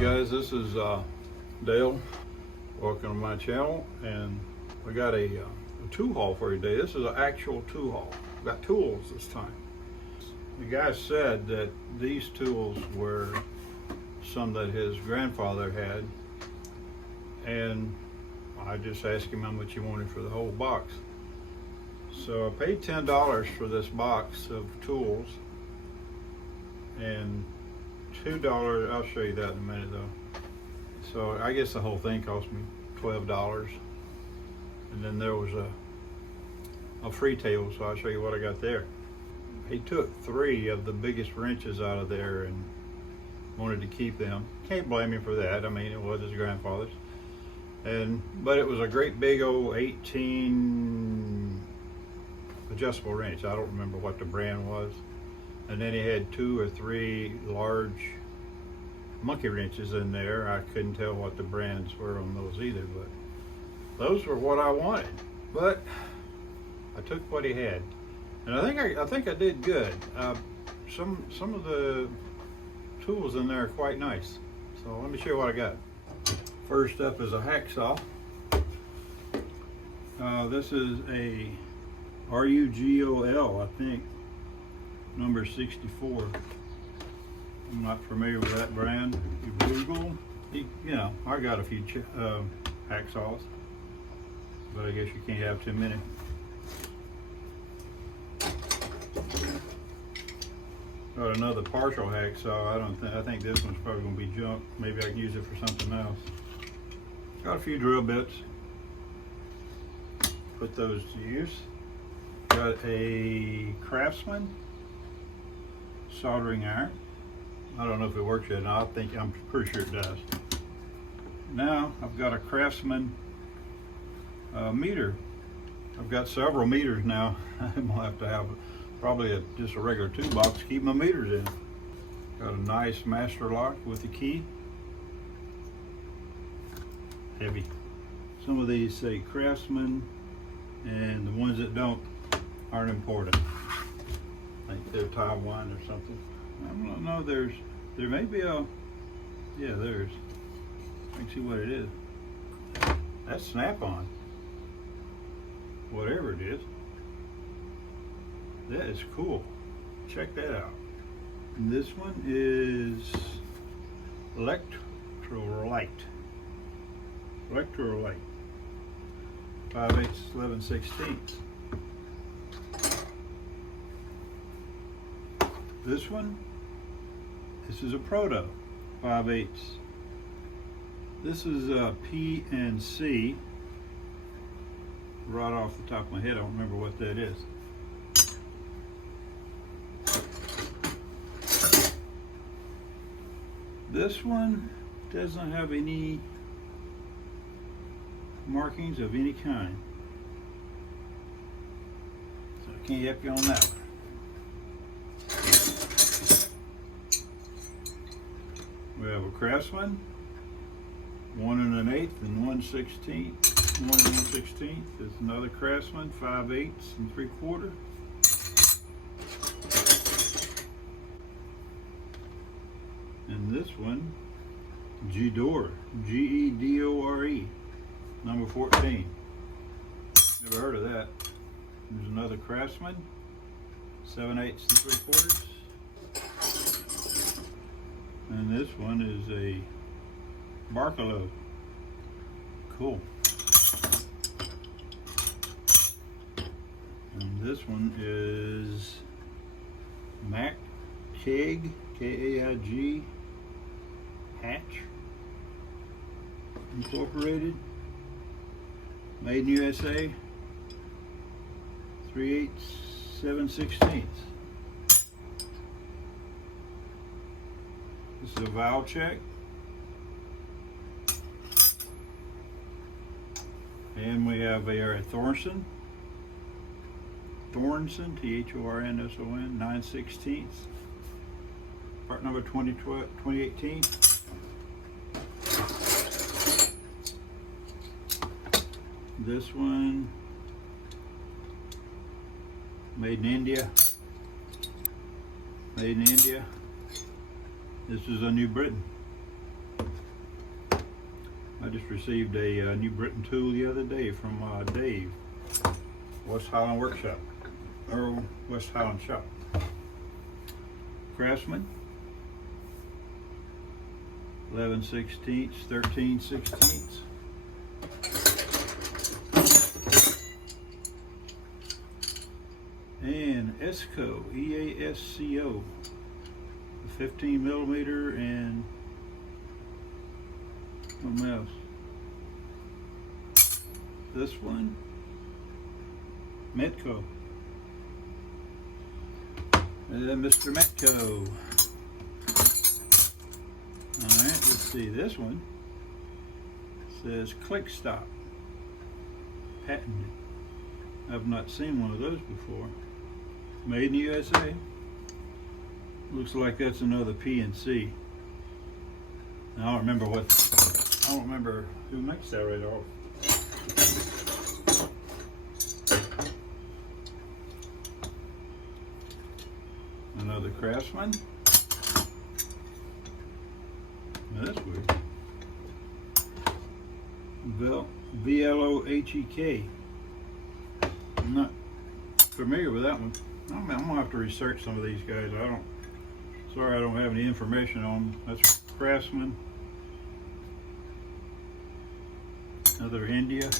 guys, this is Dale. Welcome to my channel, and we got a tool haul for you today. This is an actual tool haul. We got tools this time. The guy said that these tools were some that his grandfather had, and I just asked him how much he wanted for the whole box. So I paid $10 for this box of tools, and $2, I'll show you that in a minute though. So I guess the whole thing cost me $12, and then there was a free table, so I'll show you what I got there. He took 3 of the biggest wrenches out of there and wanted to keep them. Can't blame him for that. I mean, it was his grandfather's, but it was a great big old 18 adjustable wrench. I don't remember what the brand was. And then he had 2 or 3 large monkey wrenches in there. I couldn't tell what the brands were on those either, but those were what I wanted. But I took what he had, and I think I did good. Some of the tools in there are quite nice. So let me show you what I got. First up is a hacksaw. This is a RUGOL, I think, number 64. I'm not familiar with that brand. You Google, you know, I got a few hacksaws, but I guess you can't have too many. Got another partial hacksaw. I think this one's probably gonna be junk. Maybe I can use it for something else. Got a few drill bits. Put those to use. Got a Craftsman soldering iron. I don't know if it works yet. I'm pretty sure it does. Now I've got a Craftsman meter. I've got several meters now. I'm gonna have to have probably just a regular toolbox to keep my meters in. Got a nice master lock with the key. Heavy. Some of these say Craftsman, and the ones that don't aren't important. I think they're Taiwan or something. I don't know. There may be a, yeah, there's. I can see what it is. That's Snap-on. Whatever it is. That is cool. Check that out. And this one is Electrolyte. 5/8, 11/16. This is a Proto 5/8. This is a P&C. Right off the top of my head, I don't remember what that is. This one doesn't have any markings of any kind, so I can't help you on that one. We have a Craftsman, 1 1/8 and 1/16. 1 1/16. There's another Craftsman, 5/8 and 3/4. And this one, Gedore, Gedore, number 14. Never heard of that. There's another Craftsman, 7/8 and 3/4. And this one is a Barcelo. Cool. And this one is Mac Kaig, K-A-I-G, Hatch Incorporated, made in USA, 3/8, 7/16. This is a valve check. And we have a Thornton, Thornson, 9/16. Part number 2018. This one, made in India. Made in India. This is a New Britain. just received a new Britain tool the other day from Dave, West Highland Workshop, or West Highland Shop. Craftsman, 11/16, 13/16. And ESCO, EASCO, 15 millimeter, and something else. This one, Metco. And then Mr. Metco. Alright, let's see. This one says Click Stop. Patented. I've not seen one of those before. Made in the USA. Looks like that's another PNC. I don't remember who makes that right off. Another Craftsman. Now that's weird. VLOHEK. I'm not familiar with that one. I'm gonna have to research some of these guys. Sorry, I don't have any information on them. That's Craftsman. Another India.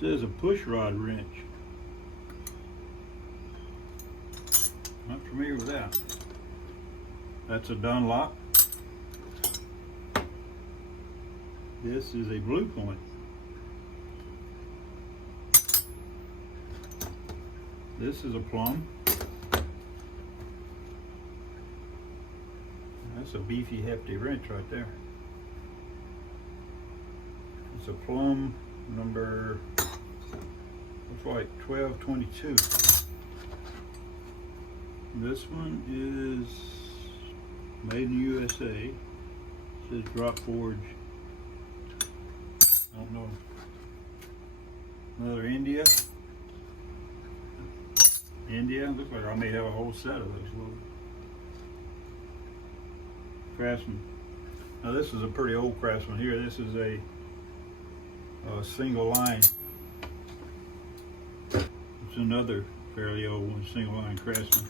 Says a push rod wrench. Not familiar with that. That's a Dunlop. This is a Blue Point. This is a Plum. That's a beefy, hefty wrench right there. It's a Plum number, looks like 1222. This one is made in the USA. It says drop forge. I don't know. Another India. Looks like I may have a whole set of those little Craftsman. Now this is a pretty old Craftsman here. This is a single line. It's another fairly old one, single line Craftsman.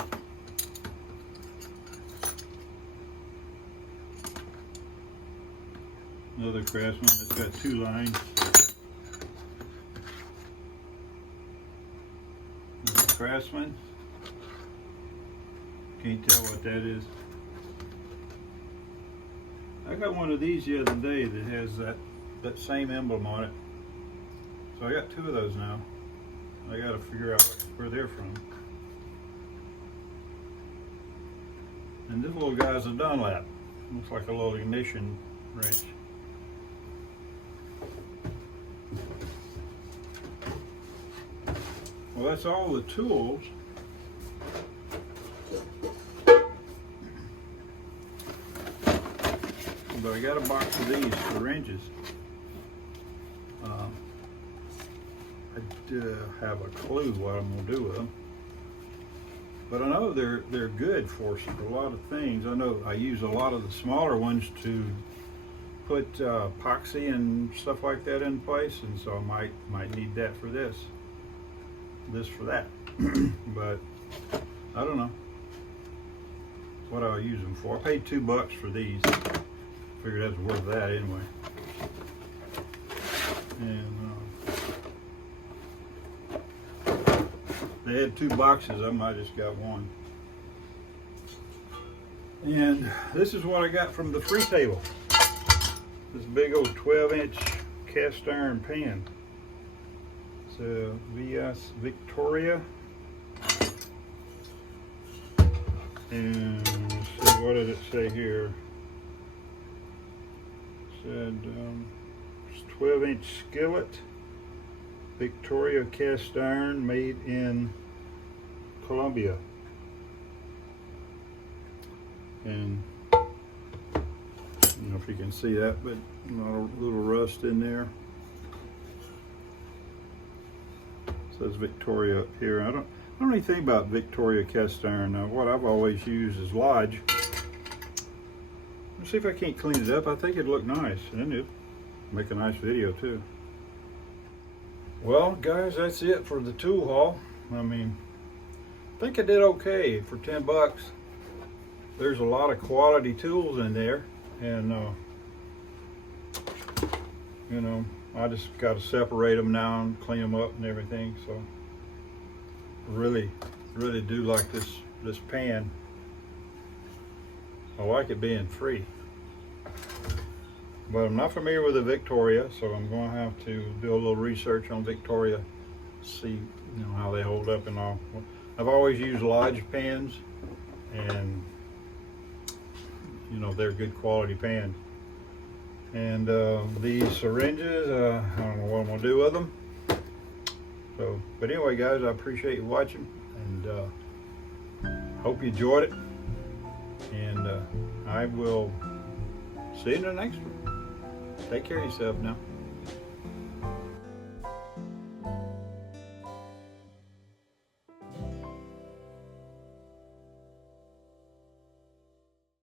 Another Craftsman that's got two lines. Another Craftsman. Can't tell what that is. I got one of these the other day that has that same emblem on it. So I got two of those now. I got to figure out where they're from. And this little guy's a Dunlop. Looks like a little ignition wrench. Well, that's all the tools. But I got a box of these syringes. I do have a clue what I'm going to do with them. But I know they're good for a lot of things. I know I use a lot of the smaller ones to put epoxy and stuff like that in place, and so I might need that for this for that. But I don't know what I'll use them for. I paid $2 for these. Figured that's worth that anyway. And they had 2 boxes. I just got one. And this is what I got from the free table. This big old 12-inch cast iron pan. It's a VS Victoria. And let's see, what did it say here? It said it's 12-inch skillet, Victoria cast iron, made in Colombia. And I don't know if you can see that, but a little rust in there. says Victoria up here. I don't know anything about Victoria cast iron. What I've always used is Lodge. Let's see if I can't clean it up. I think it'd look nice, and it'd make a nice video too. Well, guys, that's it for the tool haul. I mean, I think I did okay for 10 bucks. There's a lot of quality tools in there, and you know, I just got to separate them now and clean them up and everything. So really do like this pan. I like it being free, but I'm not familiar with the Victoria, so I'm going to have to do a little research on Victoria, see how they hold up and all. I've always used Lodge pans, and they're good quality pans. And these syringes, I don't know what I'm gonna do with them. So, but anyway, guys, I appreciate you watching, and hope you enjoyed it. And I will see you in the next one. Take care of yourself now.